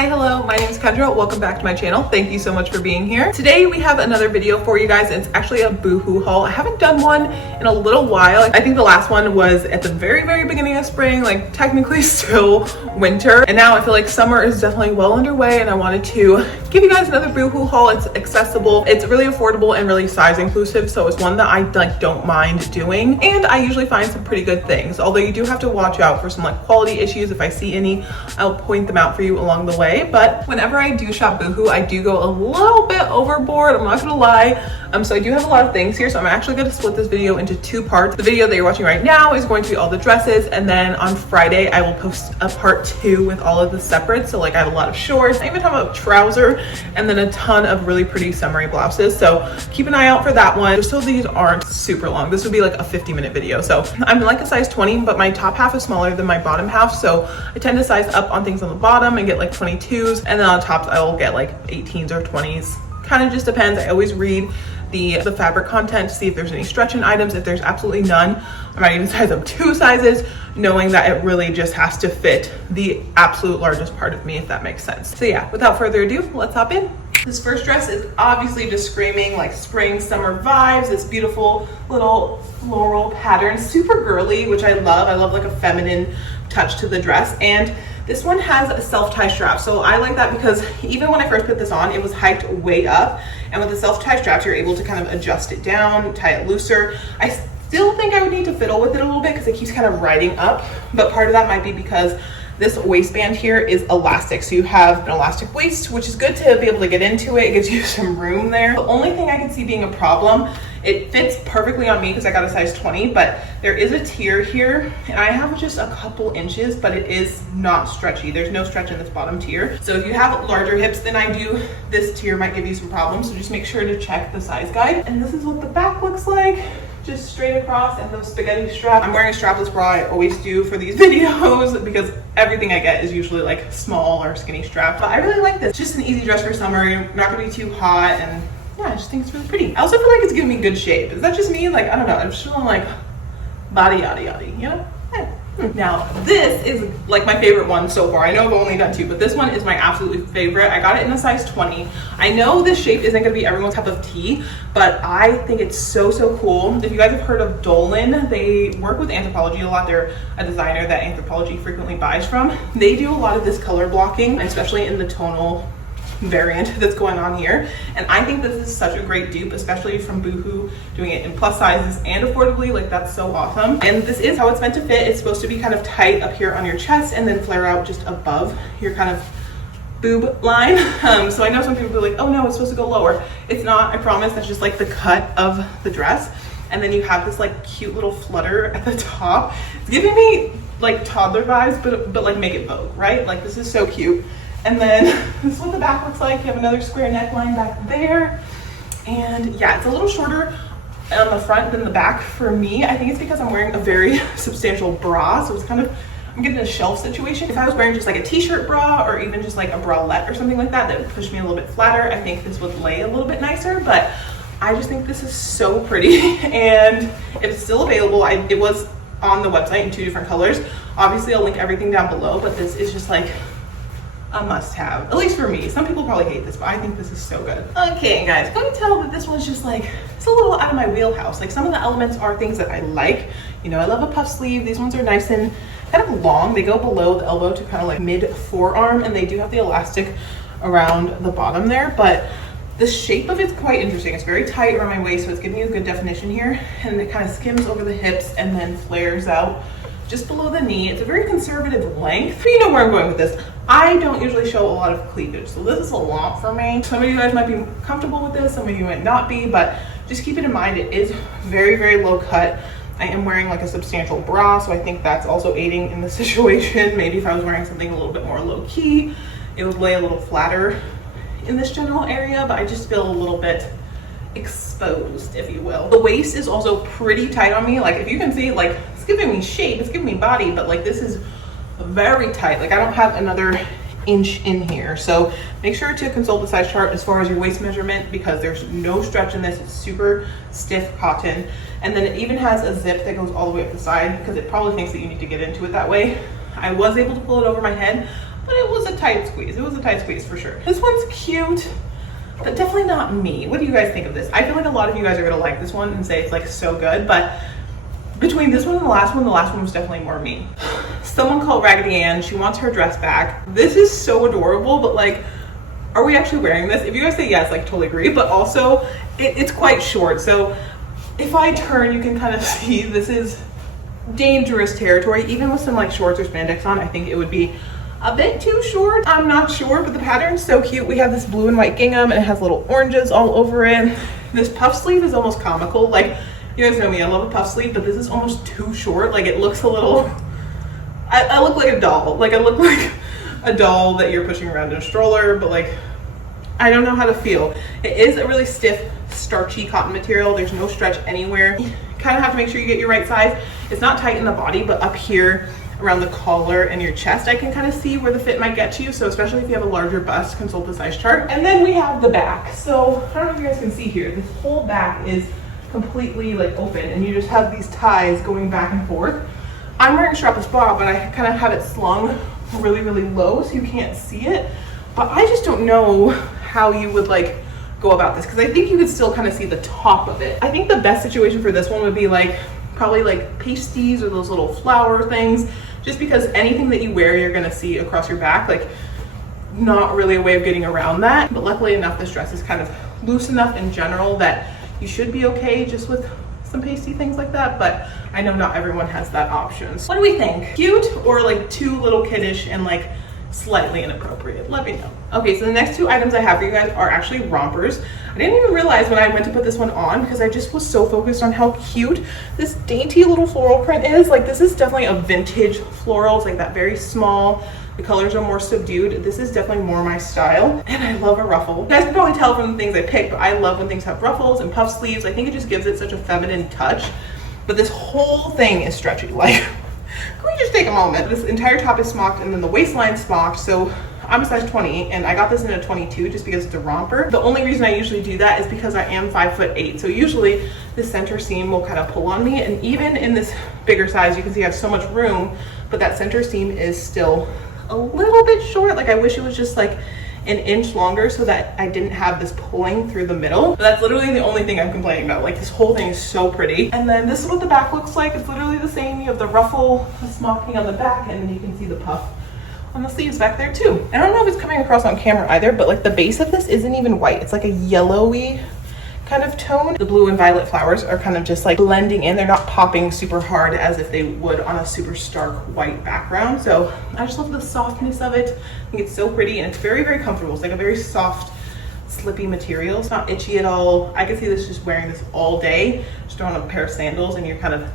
Hi, hello, my name is Kendra. Welcome back to my channel. Thank you so much for being here. Today we have another video for you guys. It's actually a Boohoo haul. I haven't done one in a little while. I think the last one was at the very beginning of spring, like technically still winter. And now I feel like summer is definitely well underway and I wanted to give you guys another Boohoo haul. It's accessible, it's really affordable and really size inclusive. So it's one that I don't mind doing. And I usually find some pretty good things. Although you do have to watch out for some like quality issues. If I see any, I'll point them out for you along the way. But whenever I do shop Boohoo, I do go a little bit overboard, I'm not gonna lie. So I do have a lot of things here, so I'm actually gonna split this video into two parts. The video that you're watching right now is going to be all the dresses, and then on Friday I will post a part 2 with all of the separates. So like I have a lot of shorts, I even have a trouser, and then a ton of really pretty summery blouses. So keep an eye out for that one. Just so these aren't super long, this would be like a 50-minute video. So I'm like a size 20, but my top half is smaller than my bottom half, so I tend to size up on things on the bottom and get like 22s, and then on tops I will get like 18s or 20s. Kind of just depends. I always read the fabric content to see if there's any stretch-in items. If there's absolutely none, I might even size up 2 sizes, knowing that it really just has to fit the absolute largest part of me, if that makes sense. So yeah, without further ado, let's hop in. This first dress is obviously just screaming like spring summer vibes. This beautiful little floral pattern, super girly, which I love. I love like a feminine touch to the dress. And this one has a self-tie strap. So I like that because even when I first put this on, it was hiked way up. And with the self-tie straps, you're able to kind of adjust it down, tie it looser. I still think I would need to fiddle with it a little bit because it keeps kind of riding up. But part of that might be because this waistband here is elastic. So you have an elastic waist, which is good to be able to get into it. It gives you some room there. The only thing I can see being a problem, it fits perfectly on me because I got a size 20, but there is a tier here and I have just a couple inches, but it is not stretchy. There's no stretch in this bottom tier. So if you have larger hips than I do, this tier might give you some problems. So just make sure to check the size guide. And this is what the back looks like. Just straight across, and those spaghetti straps. I'm wearing a strapless bra, I always do for these videos because everything I get is usually like small or skinny straps. But I really like this. Just an easy dress for summer. You're not gonna be too hot, and yeah, I just think it's really pretty. I also feel like it's giving me good shape. Is that just me? Like, I don't know, I'm just feeling like body yada yada, you know? Now, this is like my favorite one so far. I know I've only done 2, but this one is my absolutely favorite. I got it in a size 20. I know this shape isn't gonna be everyone's cup of tea, but I think it's so cool. If you guys have heard of Dolan, they work with Anthropologie a lot. They're a designer that Anthropologie frequently buys from. They do a lot of this color blocking, especially in the tonal variant that's going on here, and I think this is such a great dupe, especially from Boohoo, doing it in plus sizes and affordably. Like, that's so awesome. And this is how it's meant to fit. It's supposed to be kind of tight up here on your chest and then flare out just above your kind of boob line. So I know some people are like, oh no, it's supposed to go lower. It's not, I promise. That's just like the cut of the dress. And then you have this like cute little flutter at the top. It's giving me like toddler vibes, but like make it Vogue, right? Like, this is so cute. And then this is what the back looks like. You have another square neckline back there. And yeah, it's a little shorter on the front than the back for me. I think it's because I'm wearing a very substantial bra. So it's kind of, I'm getting a shelf situation. If I was wearing just like a t-shirt bra or even just like a bralette or something like that, that would push me a little bit flatter. I think this would lay a little bit nicer, but I just think this is so pretty. And it's still available. It was on the website in 2 different colors. Obviously I'll link everything down below, but this is just like a must-have, at least for me. Some people probably hate this, but I think this is so good. Okay, guys, go to tell that this one's just like, it's a little out of my wheelhouse. Like, some of the elements are things that I like. You know, I love a puff sleeve. These ones are nice and kind of long. They go below the elbow to kind of like mid forearm, and they do have the elastic around the bottom there, but the shape of it's quite interesting. It's very tight around my waist, so it's giving you a good definition here, and it kind of skims over the hips and then flares out just below the knee. It's a very conservative length, but you know where I'm going with this. I don't usually show a lot of cleavage, so this is a lot for me. Some of you guys might be comfortable with this, some of you might not be, but just keep it in mind, it is very low cut. I am wearing like a substantial bra, so I think that's also aiding in the situation. Maybe if I was wearing something a little bit more low key, it would lay a little flatter in this general area, but I just feel a little bit exposed, if you will. The waist is also pretty tight on me. Like, if you can see, like, it's giving me shape, it's giving me body, but like, this is very tight. Like, I don't have another inch in here, so make sure to consult the size chart as far as your waist measurement, because there's no stretch in this. It's super stiff cotton, and then it even has a zip that goes all the way up the side because it probably thinks that you need to get into it that way. I was able to pull it over my head. but it was a tight squeeze. It was a tight squeeze for sure. This one's cute, but definitely not me. What do you guys think of this? I feel like a lot of you guys are gonna like this one and say it's like so good, but between this one and the last one was definitely more me. Someone called Raggedy Ann, she wants her dress back. This is so adorable, but like, are we actually wearing this? If you guys say yes, like totally agree, but also it's quite short. So if I turn, you can kind of see this is dangerous territory. Even with some like shorts or spandex on, I think it would be a bit too short. I'm not sure, but the pattern's so cute. We have this blue and white gingham and it has little oranges all over it. This puff sleeve is almost comical. Like, you guys know me, I love a puff sleeve, but this is almost too short. Like, it looks a little, I look like a doll. Like, I look like a doll that you're pushing around in a stroller, but like, I don't know how to feel. It is a really stiff, starchy cotton material. There's no stretch anywhere. You kind of have to make sure you get your right size. It's not tight in the body, but up here around the collar and your chest, I can kind of see where the fit might get you. So especially if you have a larger bust, consult the size chart. And then we have the back. So I don't know if you guys can see here, this whole back is completely like open and you just have these ties going back and forth. I'm wearing a strapless bra, but I kind of have it slung really, really low so you can't see it. But I just don't know how you would like go about this, because I think you could still kind of see the top of it. I think the best situation for this one would be like probably like pasties or those little flower things, just because anything that you wear you're gonna see across your back. Like, not really a way of getting around that. But luckily enough, this dress is kind of loose enough in general that you should be okay just with some pasty things like that, but I know not everyone has that option. So what do we think? Cute or like too little kiddish and like slightly inappropriate? Let me know. Okay, so the next two items I have for you guys are actually rompers. I didn't even realize when I went to put this one on because I just was so focused on how cute this dainty little floral print is. Like, this is definitely a vintage floral. It's like that very small. The colors are more subdued. This is definitely more my style. And I love a ruffle. You guys can probably tell from the things I picked, but I love when things have ruffles and puff sleeves. I think it just gives it such a feminine touch. But this whole thing is stretchy. Like, can we just take a moment? This entire top is smocked and then the waistline's smocked. So I'm a size 20 and I got this in a 22 just because it's a romper. The only reason I usually do that is because I am 5'8". So usually the center seam will kind of pull on me. And even in this bigger size, you can see I have so much room, but that center seam is still a little bit short. Like, I wish it was just like an inch longer so that I didn't have this pulling through the middle. But that's literally the only thing I'm complaining about. Like, this whole thing is so pretty. And then this is what the back looks like. It's literally the same. You have the ruffle, the smocking on the back, and then you can see the puff on the sleeves back there too. I don't know if it's coming across on camera either, but like the base of this isn't even white. It's like a yellowy kind of tone. The blue and violet flowers are kind of just like blending in. They're not popping super hard as if they would on a super stark white background. So I just love the softness of it. I think it's so pretty and it's very, very comfortable. It's like a very soft, slippy material. It's not itchy at all. I can see this just wearing this all day. Just throw on a pair of sandals and you're kind of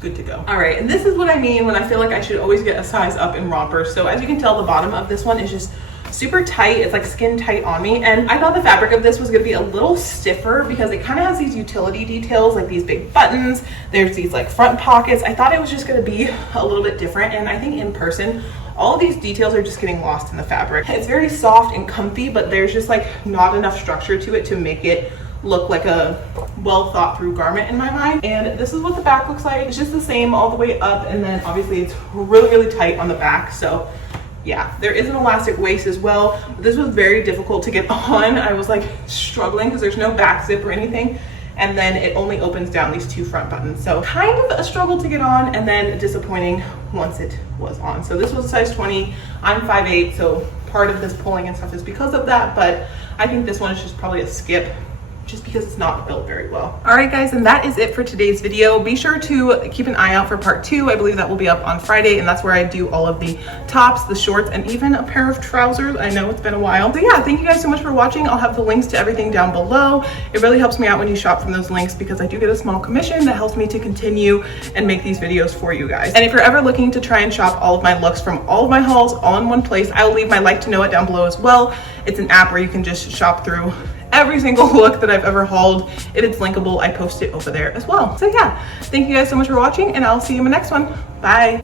good to go. All right, and this is what I mean when I feel like I should always get a size up in rompers. So as you can tell, the bottom of this one is just super tight. It's like skin tight on me. And I thought the fabric of this was gonna be a little stiffer because it kind of has these utility details, like these big buttons. There's these like front pockets. I thought it was just gonna be a little bit different. And I think in person, all of these details are just getting lost in the fabric. It's very soft and comfy, but there's just like not enough structure to it to make it look like a well thought through garment in my mind. And this is what the back looks like. It's just the same all the way up, and then obviously it's really, really tight on the back. So yeah, there is an elastic waist as well, but this was very difficult to get on. I was like struggling because there's no back zip or anything. And then it only opens down these two front buttons. So kind of a struggle to get on, and then disappointing once it was on. So this was a size 20, I'm 5'8", so part of this pulling and stuff is because of that, but I think this one is just probably a skip, just because it's not built very well. All right guys, and that is it for today's video. Be sure to keep an eye out for part 2. I believe that will be up on Friday, and that's where I do all of the tops, the shorts, and even a pair of trousers. I know it's been a while. So yeah, thank you guys so much for watching. I'll have the links to everything down below. It really helps me out when you shop from those links because I do get a small commission that helps me to continue and make these videos for you guys. And if you're ever looking to try and shop all of my looks from all of my hauls all in one place, I will leave my like to know it down below as well. It's an app where you can just shop through every single look that I've ever hauled. If it's linkable, I post it over there as well. So yeah, thank you guys so much for watching, and I'll see you in my next one. Bye.